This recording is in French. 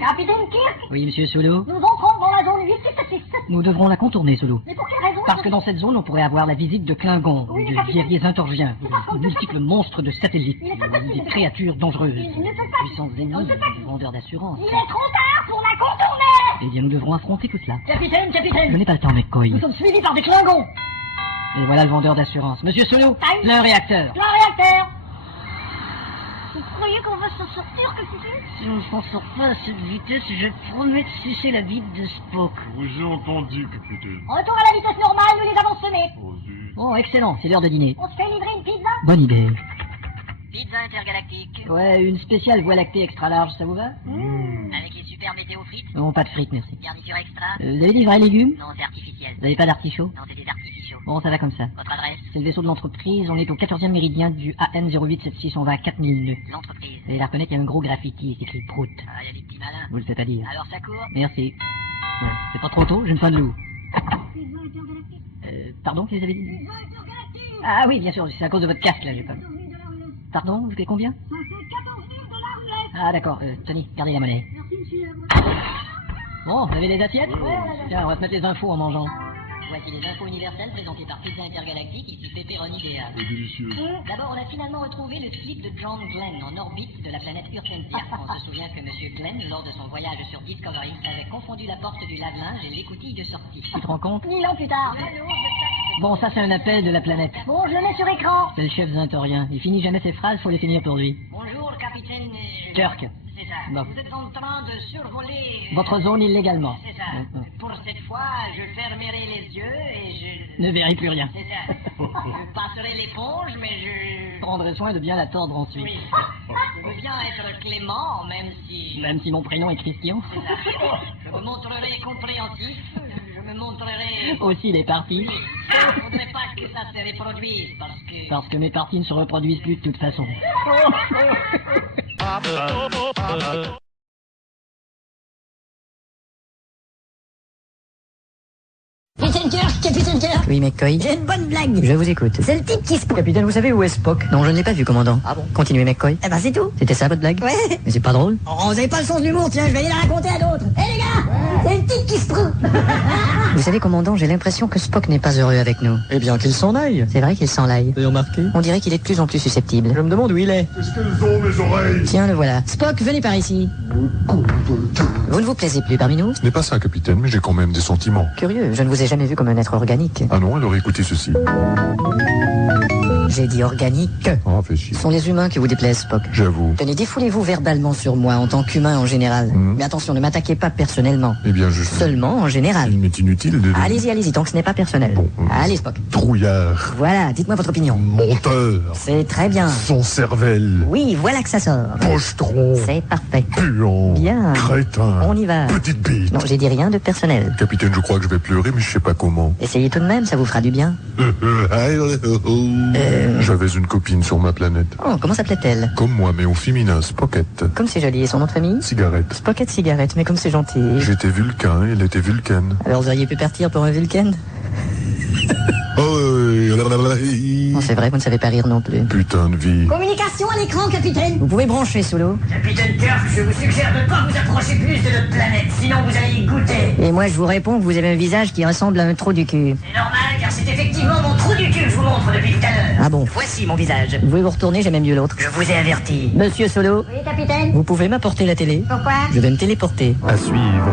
Capitaine Kirk, Oui, monsieur Solo. nous entrons dans la zone 866. Nous devrons la contourner, Solo. Mais pour quelle raison? Parce que dans cette zone, on pourrait avoir la visite de Klingons, Oui, de capitaine. guerriers intorgiens, de multiples monstres de satellites, Il est impossible des créatures dangereuses, Il ne peut pas. puissants ennemis, des vendeurs d'assurance. Il est trop tard pour la contourner. Eh bien, nous devrons affronter tout cela. Capitaine, Je capitaine, n'ai pas le temps, McCoy. nous sommes suivis par des Klingons. Et voilà le vendeur d'assurance. Monsieur Solo, Time. plein réacteur. Plein réacteur. Vous croyez qu'on va s'en sortir, capitaine? Si on ne s'en sort pas à cette vitesse, je promets de sucer la bite de Spock. Vous ai entendu, capitaine. Retour à la vitesse normale, nous les avons semés. Oh, zut. Oh, excellent, c'est l'heure de dîner. On se fait livrer une pizza? Bonne idée. Pizza intergalactique, Ouais, une spéciale voie lactée extra large, ça vous va? avec les super météo frites, Non, pas de frites, merci. garniture extra. Vous avez des vrais légumes? Non, c'est artificiel. Vous n'avez pas d'artichaut? Non, c'est des artificiaux. Bon, ça va comme ça. Votre adresse, C'est le vaisseau de l'entreprise, on est au 14e méridien du AN 0876, on va à 4000 nœuds. l'entreprise. Vous allez la reconnaître, il y a un gros graffiti, c'est écrit Prout. Ah, il y a des petits malins. Vous le faites à dire. Alors ça court. Merci. Ouais, c'est pas trop tôt, j'ai une faim de loup. Pardon, qu'est-ce que vous avez dit? Ah oui, bien sûr, c'est à cause de votre casque, là, j'ai pas... Pardon, vous faites combien? Ça fait 14 000 $ US. Ah d'accord, Tony, gardez la monnaie. Merci, monsieur. Bon, vous avez les assiettes? Ouais, on a Tiens, on va se mettre les infos en mangeant. Voici les infos universelles présentées par Pizza Intergalactique, ici Pepperoni DA. C'est délicieux. D'abord, on a finalement retrouvé le slip de John Glenn en orbite de la planète Urtensia. On se souvient que Monsieur Glenn, lors de son voyage sur Discovery, avait confondu la porte du lave-linge et l'écoutille de sortie. Tu te rends compte? 1000 ans plus tard. Bon, ça c'est un appel de la planète. Bon, je le mets sur écran. C'est le chef Zintorien. Il finit jamais ses phrases, faut les finir pour lui. Bonjour, capitaine. Kirk. C'est ça. Bon. Vous êtes en train de survoler. Votre zone illégalement. C'est ça. Pour cette fois, je fermerai les yeux et je. Ne verrez plus rien. C'est ça. Je passerai l'éponge, mais je. Prendrai soin de bien la tordre ensuite. Oui. Je veux bien être clément, même si. Même si mon prénom est Christian. C'est ça. Je me montrerai compréhensif. Je me montrerai. Aussi les parties. Je ne voudrais pas que ça se reproduise parce que. Parce que mes parties ne se reproduisent plus de toute façon. Capitaine Kirk, Capitaine Kirk. Oui, McCoy. J'ai une bonne blague. Je vous écoute. C'est le type qui se... Capitaine, vous savez où est Spock? Non, je ne l'ai pas vu, commandant. Ah bon? Continuez, McCoy. Eh ben, c'est tout. C'était ça votre blague? Ouais. Mais c'est pas drôle. Oh, vous avez pas le sens de l'humour, tiens, je vais aller la raconter à d'autres. Hé les gars, c'est le type qui se trouve. Vous savez, commandant, j'ai l'impression que Spock n'est pas heureux avec nous. Eh bien, qu'il s'en aille. C'est vrai qu'il s'en laille. Vous avez remarqué? On dirait qu'il est de plus en plus susceptible. Je me demande où il est. Qu'est-ce qu'elles ont, mes oreilles? Tiens, le voilà. Spock, venez par ici. Vous ne vous plaisez plus parmi nous? Ce n'est pas ça, capitaine, mais j'ai quand même des sentiments. Curieux, je ne vous ai jamais vu comme un être organique. Ah non, alors écoutez ceci. J'ai dit organique. Ah, fait chier. Ce sont les humains qui vous déplaisent, Spock. J'avoue. Tenez, défoulez-vous verbalement sur moi en tant qu'humain en général. Mais attention, ne m'attaquez pas personnellement. Eh bien, je... Seulement en général. Il m'est inutile de... Allez-y, allez-y, tant que ce n'est pas personnel. Bon, Allez, Spock. Trouillard. Voilà, dites-moi votre opinion. Menteur. C'est très bien. Sans cervelle. Oui, voilà que ça sort. Pochetron. C'est parfait. Puant. Bien. Crétin. On y va. Petite bite. Non, j'ai dit rien de personnel. Capitaine, je crois que je vais pleurer, mais je sais pas comment. Essayez tout de même, ça vous fera du bien. J'avais une copine sur ma planète. Oh, comment s'appelait-elle? Comme moi, mais au féminin, Spockette. Comme c'est joli, et son nom de famille? Cigarette. Spocket Cigarette, mais comme c'est gentil. J'étais vulcain, elle était vulcaine. Alors vous auriez pu partir pour un Vulcain? Bon, c'est vrai, vous ne savez pas rire non plus. Putain de vie. Communication à l'écran, capitaine. Vous pouvez brancher, Solo. Capitaine Kirk, je vous suggère de ne pas vous approcher plus de notre planète, sinon vous allez y goûter. Et moi, je vous réponds que vous avez un visage qui ressemble à un trou du cul. C'est normal, car c'est effectivement mon trou du cul que je vous montre depuis tout à l'heure. Ah bon? Voici mon visage. Vous pouvez vous retourner, j'aime mieux l'autre. Je vous ai averti. Monsieur Solo, Oui, capitaine. vous pouvez m'apporter la télé? Pourquoi? Je vais me téléporter. À suivre.